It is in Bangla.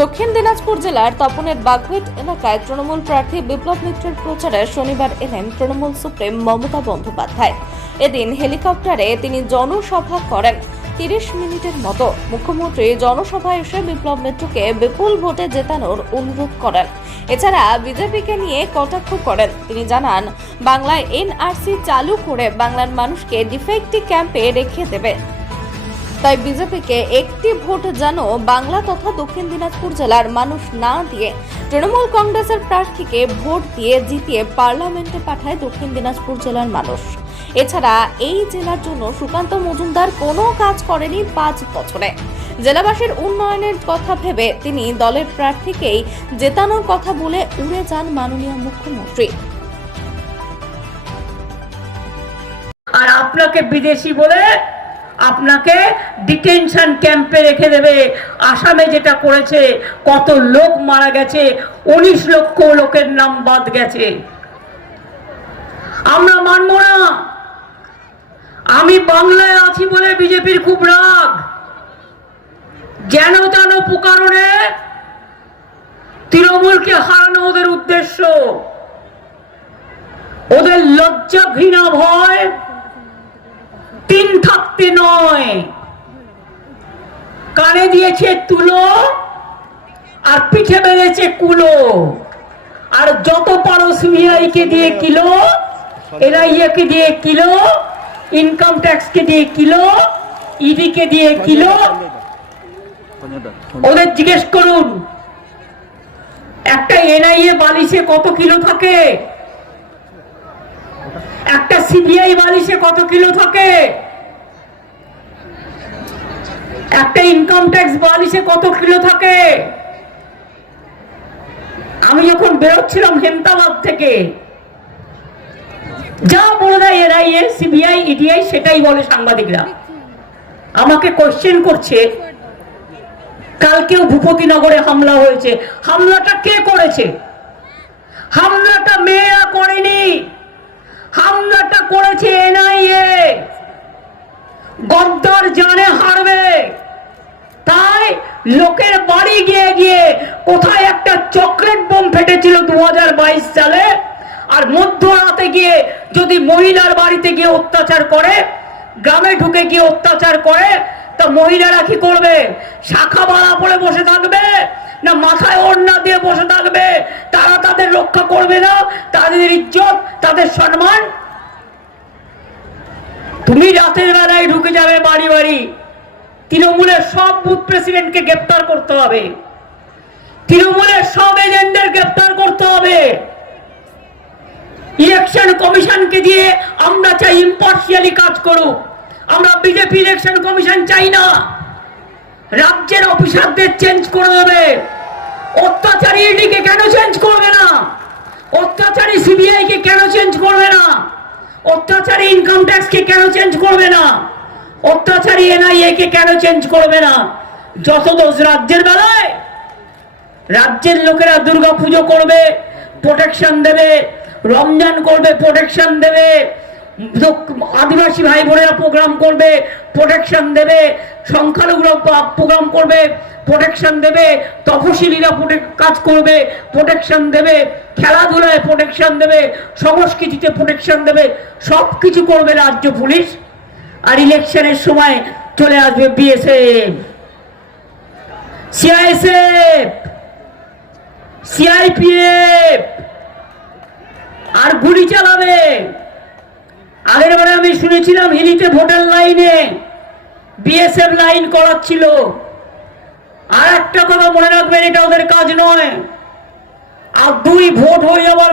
দক্ষিণ দিনাজপুর জেলার তপনের বাগভেট এলাকায় তৃণমূল প্রার্থী বিপ্লব মিত্রের প্রচারে শনিবার এলেন তৃণমূল সুপ্রিম মমতা বন্দ্যোপাধ্যায়। এদিন হেলিকপ্টারে তিনি জনসভা করেন। তিরিশ মিনিটের মতো মুখ্যমন্ত্রী জনসভায় এসে বিপ্লব মিত্রকে বিপুল ভোটে জেতানোর অনুরোধ করেন। এছাড়া বিজেপিকে নিয়ে কটাক্ষ করেন। তিনি জানান, বাংলায় এনআরসি চালু করে বাংলার মানুষকে ডিফেক্টি ক্যাম্পে রেখে দেবে। তাই বিজেপিকে একটি ভোট যেন বাংলা তথা দক্ষিণ দিনাজপুর জেলার মানুষ না দিয়ে তৃণমূল কংগ্রেসের প্রার্থীকে ভোট দিয়ে জিতিয়ে পার্লামেন্টে পাঠায় দক্ষিণ দিনাজপুর জেলার মানুষ। এছাড়া এই জেলার জন্য সুকান্ত মজুমদার কোনো কাজ করেনি পাঁচ বছরে। জেলাবাসীর উন্নয়নের কথা ভেবে তিনি দলের প্রার্থীকেই জেতানোর কথা বলে উড়ে যান মাননীয় মুখ্যমন্ত্রী। আর আপনাকে বিদেশি বলে আপনাকে ডিটেনশন ক্যাম্পে রেখে দেবে। আসামে যেটা করেছে, কত লোক মারা গেছে, উনিশ লক্ষ লোকের নাম বাদ গেছে। আমরা মানব না। আমি বাংলায় আছি বলে বিজেপির খুব রাগ। যেন তেন প্রকারণে তৃণমূলকে হারানো ওদের উদ্দেশ্য। ওদের লজ্জা ঘৃণা ভয় তিন থাকতে নয়। কানে দিয়েছে তুলো আর পিঠে বেড়েছে কুলো। আর যত পারো সিবিআই কে দিয়ে কিলো এনআইএ কে দিয়ে কিলো, ইনকাম ট্যাক্স কে দিয়ে কিলো ইডি কে দিয়ে কিলো। ওদের জিজ্ঞেস করুন, একটা এনআইএ বালিশে কত কিলো থাকে? একটা সিবিআই বালিশে কত কিলো থাকে? একটা ইনকাম ট্যাক্স বালিশে কত কিলো থাকে? আমি যখন বেরোচ্ছিলাম হেমতাবাদ থেকে, যা বলে দেয় এনআইএ, সিবিআই, ইডিআই, সেটাই বলে সাংবাদিকরা। আমাকে কোশ্চেন করছে, কালকেও ভূপতিনগরে হামলা হয়েছে। হামলাটা কে করেছে? হামলাটা মেয়েরা করেনি। হামলাটা করেছে এনআইএ। গদ্দার জানে হারবে। তাই লোকের বাড়ি গিয়ে গিয়ে কোথায় একটা চকলেট বোম ফেটেছিল দু হাজার বাইশ সালে, আর মধ্যরাতে গিয়ে যদি মহিলার বাড়িতে গিয়ে অত্যাচার করে, গ্রামে ঢুকে গিয়ে অত্যাচার করে, তা মহিলারা কি করবে? শাখা বাড়া পরে বসে থাকবে? না মাথায় ওড়না দিয়ে বসে থাকবে। তারা তাদের রক্ষা করবে না। তাদের ইজ্জত, তাদের সম্মান। তুমি রাতের বেলায় ঢুকে যাবে বাড়ি বাড়ি। তৃণমূলের সব বুথ প্রেসিডেন্টকে গ্রেপ্তার করতে হবে। তৃণমূলের সব এজেন্টদের গ্রেপ্তার করতে হবে। ইলেকশন কমিশনকে দিয়ে আমরা চাই ইম্পার্সিয়ালি কাজ করুক। আমরা বিজেপি ইলেকশন কমিশন চাই না। রাজ্যের অফিসারদের চেঞ্জ করে দেবে। অত্যাচারী ইডিকে কেন চেঞ্জ করবে না? অত্যাচারী সিবিআই কে কেন চেঞ্জ করবে না? অত্যাচারী ইনকাম ট্যাক্স কে কেন চেঞ্জ করবে না? অত্যাচারী এনআইএ কে কেন চেঞ্জ করবে না? যত দোষ রাজ্যের বেলায়, রাজ্যের লোকেরা দুর্গা পুজো করবে প্রোটেকশন দেবে, রমজান করবে প্রোটেকশন দেবে আদিবাসী ভাই বোনেরা প্রোগ্রাম করবে প্রোটেকশন দেবে সংখ্যালঘুরা প্রোগ্রাম করবে প্রোটেকশন দেবে protect- কাজ করবে প্রোটেকশন দেবে, খেলাধুলায় প্রোটেকশন দেবে, সংস্কৃতিতে প্রোটেকশন দেবে সব কিছু করবে রাজ্য পুলিশ। আর ইলেকশনের সময় চলে আসবে বিএসএফ সিআইএসএফ সিআইপিএফ আর গুলি চালাবে আগের বারে আমি শুনেছিলাম হিলিতে ভোটার লাইনে বিএসএফ লাইন করাচ্ছিল। আর একটা কথা মনে রাখবেন, এটা ওদের কাজ নয়। আর দুই ভোট হয়ে যাওয়ার